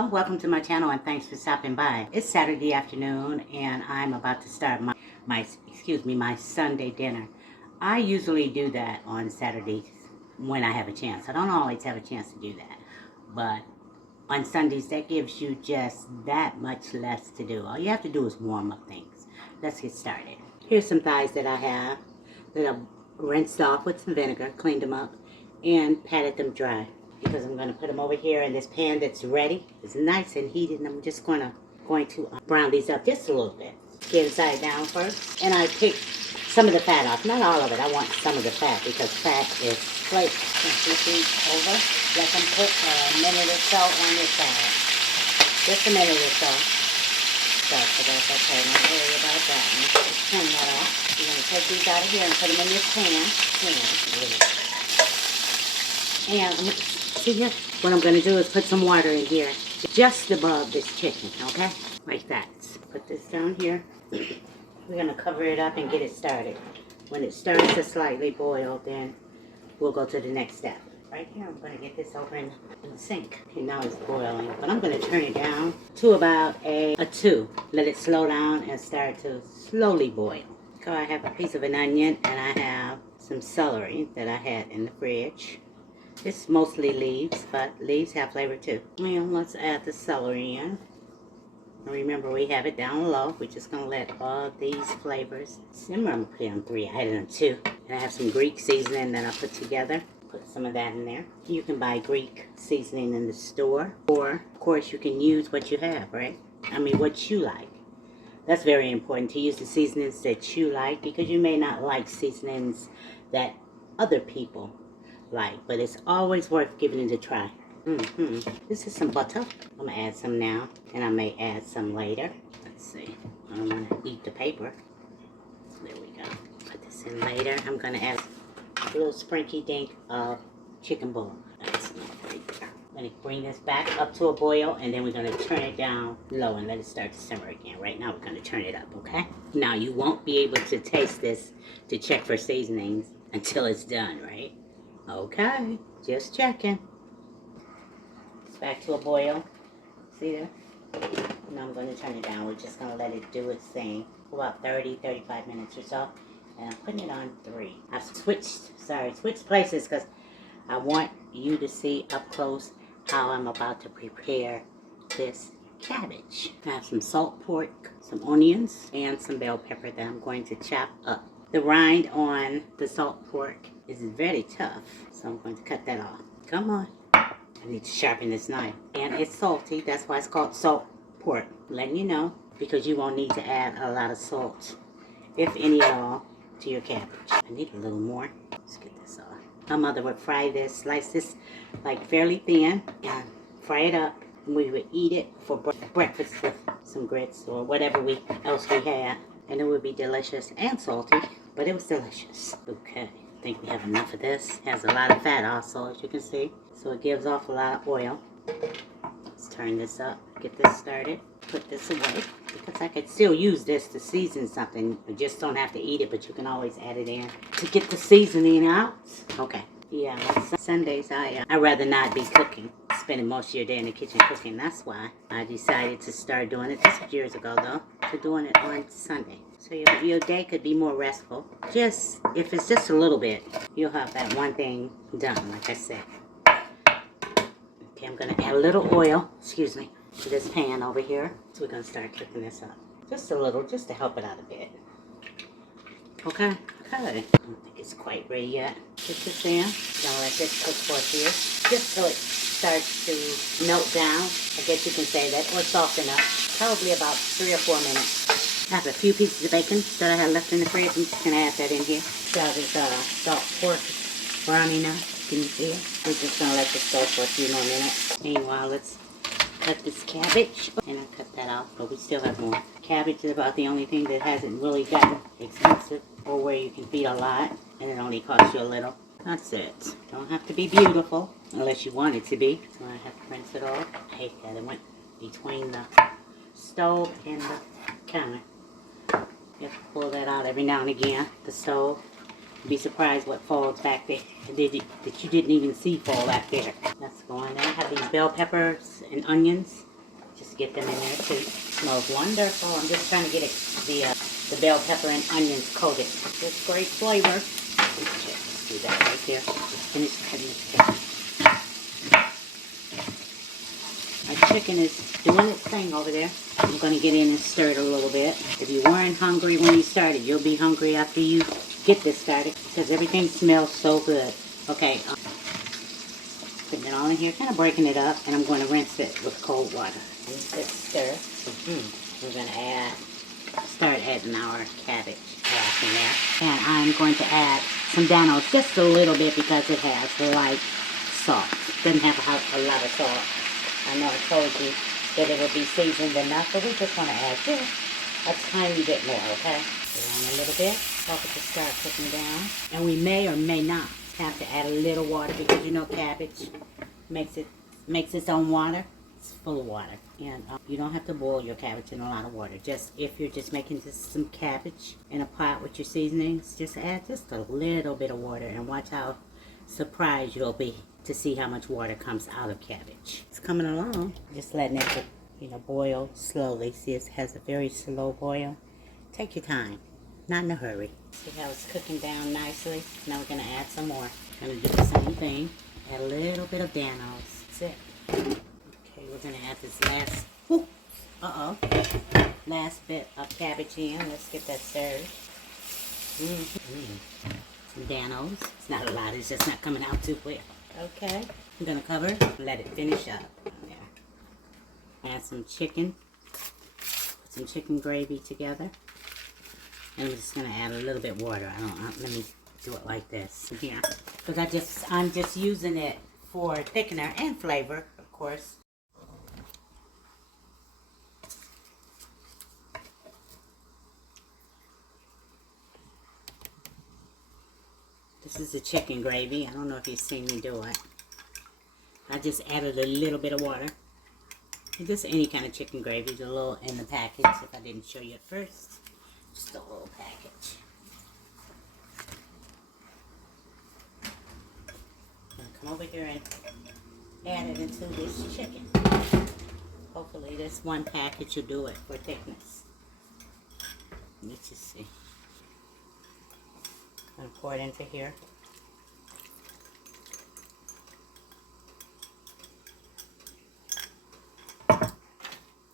Hello, welcome to my channel and thanks for stopping by. It's Saturday afternoon and I'm about to start my Sunday dinner. I usually do that on Saturdays when I have a chance. I don't always have a chance to do that, but on Sundays that gives you just that much less to do. All you have to do is warm up things. Let's get started. Here's some thighs that I have that I've rinsed off with some vinegar, cleaned them up, and patted them dry. Because I'm going to put them over here in this pan that's ready. It's nice and heated, and I'm just going to brown these up just a little bit. Get inside down first, and I pick some of the fat off. Not all of it. I want some of the fat because fat is flake. Flip these over. Let them cook a minute or so on your side. Just a minute or so. So that's okay. Don't worry about that one. Just turn that off. You're going to take these out of here and put them in your pan. And see here, what I'm going to do is put some water in here, just above this chicken, okay? Like that. Put this down here. We're going to cover it up and get it started. When it starts to slightly boil, then we'll go to the next step. Right here, I'm going to get this over in the sink. Okay, now it's boiling, but I'm going to turn it down to about a 2. Let it slow down and start to slowly boil. So I have a piece of an onion, and I have some celery that I had in the fridge. It's mostly leaves, but leaves have flavor too. Well, let's add the celery in. And remember, we have it down low. We're just going to let all these flavors simmer. I'm going to put it on 3. I had it on 2. And I have some Greek seasoning that I put together. Put some of that in there. You can buy Greek seasoning in the store. Or, of course, you can use what you have, right? I mean, what you like. That's very important, to use the seasonings that you like, because you may not like seasonings that other people like, but it's always worth giving it a try. This is some butter. I'm gonna add some now, and I may add some later. Let's see. I don't want to eat the paper. So there we go. Put this in later. I'm gonna add a little sprinkly dink of chicken bouillon. That's enough right there. I'm gonna bring this back up to a boil, and then we're gonna turn it down low and let it start to simmer again. Right now, we're gonna turn it up. Okay. Now you won't be able to taste this to check for seasonings until it's done, right? Okay, just checking. It's back to a boil. See there? Now I'm going to turn it down. We're just going to let it do its thing for about 30-35 minutes or so. And I'm putting it on 3. I've switched places because I want you to see up close how I'm about to prepare this cabbage. I have some salt pork, some onions, and some bell pepper that I'm going to chop up. The rind on the salt pork is very tough, so I'm going to cut that off. Come on. I need to sharpen this knife. And it's salty, that's why it's called salt pork. Letting you know, because you won't need to add a lot of salt, if any at all, to your cabbage. I need a little more. Let's get this off. My mother would fry this, slice this like fairly thin, and fry it up. And we would eat it for breakfast with some grits or whatever else we had. And it would be delicious and salty, but it was delicious. Okay. I think we have enough of this. It has a lot of fat also, as you can see. So it gives off a lot of oil. Let's turn this up, get this started. Put this away, because I could still use this to season something. You just don't have to eat it, but you can always add it in to get the seasoning out. Okay. Yeah, on Sundays I'd rather not be cooking, spending most of your day in the kitchen cooking. That's why I decided to start doing it. This was years ago though, to doing it on Sunday. So your day could be more restful. Just, if it's just a little bit, you'll have that one thing done, like I said. Okay, I'm gonna add a little oil, to this pan over here. So we're gonna start cooking this up. Just a little, just to help it out a bit. Okay. I don't think it's quite ready yet. Put this in. Gonna let this cook for a few. Just till it starts to melt down. I guess you can say that, or soften up. Probably about 3 or 4 minutes. I have a few pieces of bacon that I had left in the fridge. I'm just gonna add that in here. Got this salt pork browning up. Can you see it? We're just gonna let this go for a few more minutes. Meanwhile, let's cut this cabbage. And I cut that off, but we still have more. Cabbage is about the only thing that hasn't really gotten expensive, or where you can feed a lot and it only costs you a little. That's it. Don't have to be beautiful unless you want it to be. So I have to rinse it off. I hate that it went between the stove and the counter. You have to pull that out every now and again, the stove. You'd be surprised what falls back there that you didn't even see fall back there. That's going there. I have these bell peppers and onions Just get them in there too. Smells wonderful. I'm just trying to get it, the bell pepper and onions coated. Just great flavor. Let's do that right there. Finish cutting this chicken. Our chicken is doing its thing over there. I'm going to get in and stir it a little bit. If you weren't hungry when you started, you'll be hungry after you get this started because everything smells so good. Okay, putting it all in here, kind of breaking it up, and I'm going to rinse it with cold water. Rinse it, stir. We're going to start adding our cabbage half in there. And I'm going to add some Danos, just a little bit because it has light salt. Doesn't have a lot of salt. I know I told you that it will be seasoned enough, but we just want to add just a tiny bit more, okay? Put on a little bit, help it to start cooking down. And we may or may not have to add a little water because you know cabbage makes its own water. It's full of water. And you don't have to boil your cabbage in a lot of water. Just if you're just making just some cabbage in a pot with your seasonings, just add just a little bit of water and watch how surprised you'll be to see how much water comes out of cabbage. It's coming along. Just letting it, boil slowly. See, it has a very slow boil. Take your time. Not in a hurry. See how it's cooking down nicely? Now we're going to add some more. Going to do the same thing. Add a little bit of Danos. That's it. Okay, we're going to add this last bit of cabbage in. Let's get that stirred. Some Danos. It's not a lot. It's just not coming out too quick. Okay. I'm going to cover and let it finish up. There. Add some chicken. Put some chicken gravy together. And I'm just going to add a little bit water. Let me do it like this here. Because I'm just using it for thickener and flavor, of course. This is the chicken gravy. I don't know if you've seen me do it. I just added a little bit of water. Just any kind of chicken gravy. A little in the package if I didn't show you at first. Just a little package. I'm gonna come over here and add it into this chicken. Hopefully this one package will do it for thickness. Let's just see. I'm gonna pour it into here.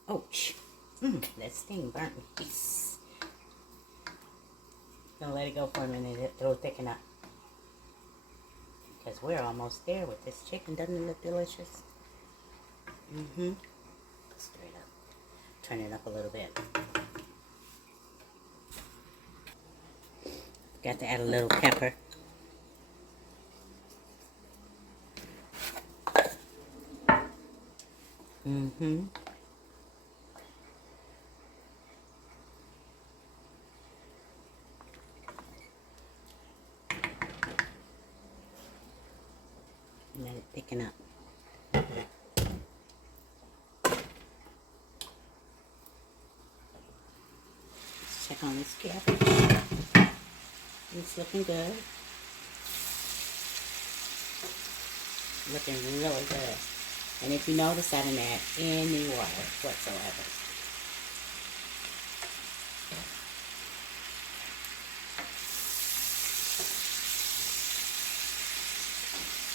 Ouch. That sting burnt me. Gonna let it go for a minute. It'll thicken up. Because we're almost there with this chicken. Doesn't it look delicious? Stir it up. Turn it up a little bit. Got to add a little pepper. Let it thicken up. Let's check on this cabbage. It's looking good. Looking really good. And if you notice, I didn't add any water whatsoever.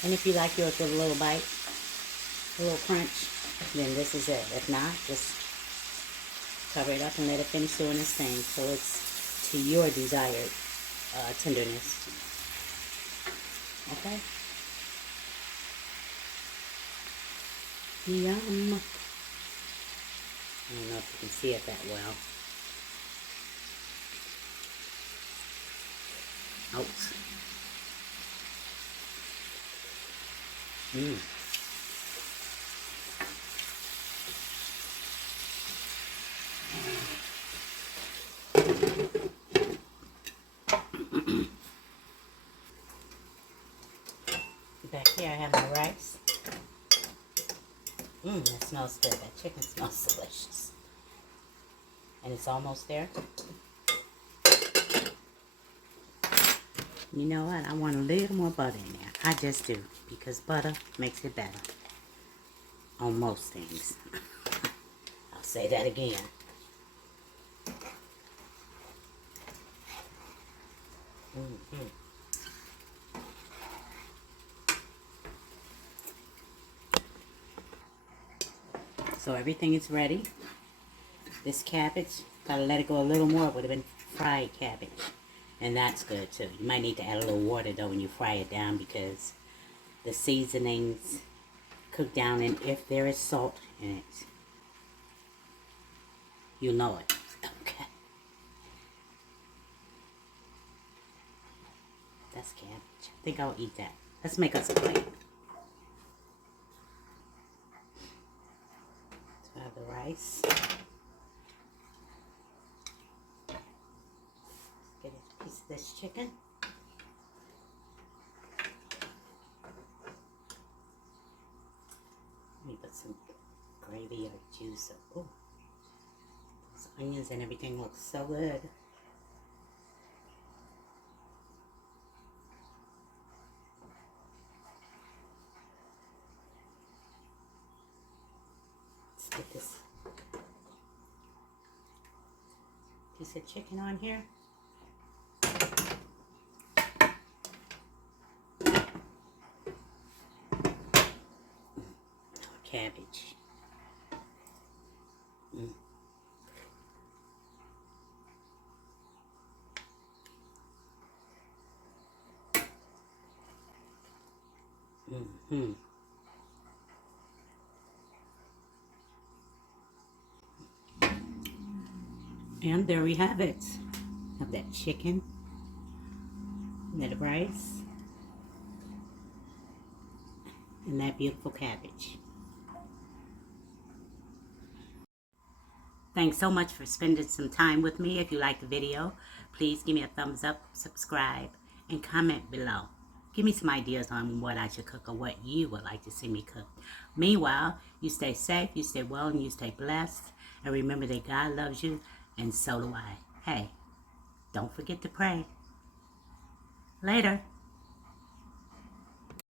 And if you like yours with a little bite, a little crunch, then this is it. If not, just cover it up and let it finish doing its thing so it's to your desired tenderness. Okay? Yum. I don't know if you can see it that well. Ouch. Back here I have my rice. That smells good. That chicken smells delicious. And it's almost there. You know what? I want a little more butter in there. I just do. Because butter makes it better. On most things. say that again. Mm-hmm. So everything is ready. This cabbage, gotta let it go a little more. It would have been fried cabbage. And that's good too. You might need to add a little water though when you fry it down, because the seasonings cook down, and if there is salt in it, you know it. Okay. That's cabbage. I think I'll eat that. Let's make us a plate. So I have the rice. Get a piece of this chicken. Let me put some gravy or juice. Oh, those onions and everything looks so good. Let's get this piece of chicken on here. Cabbage. Mm-hmm. And there we have it. Have that chicken, that rice, and that beautiful cabbage. Thanks so much for spending some time with me. If you liked the video, please give me a thumbs up, subscribe, and comment below. Give me some ideas on what I should cook or what you would like to see me cook. Meanwhile, you stay safe, you stay well, and you stay blessed. And remember that God loves you, and so do I. Hey, don't forget to pray. Later.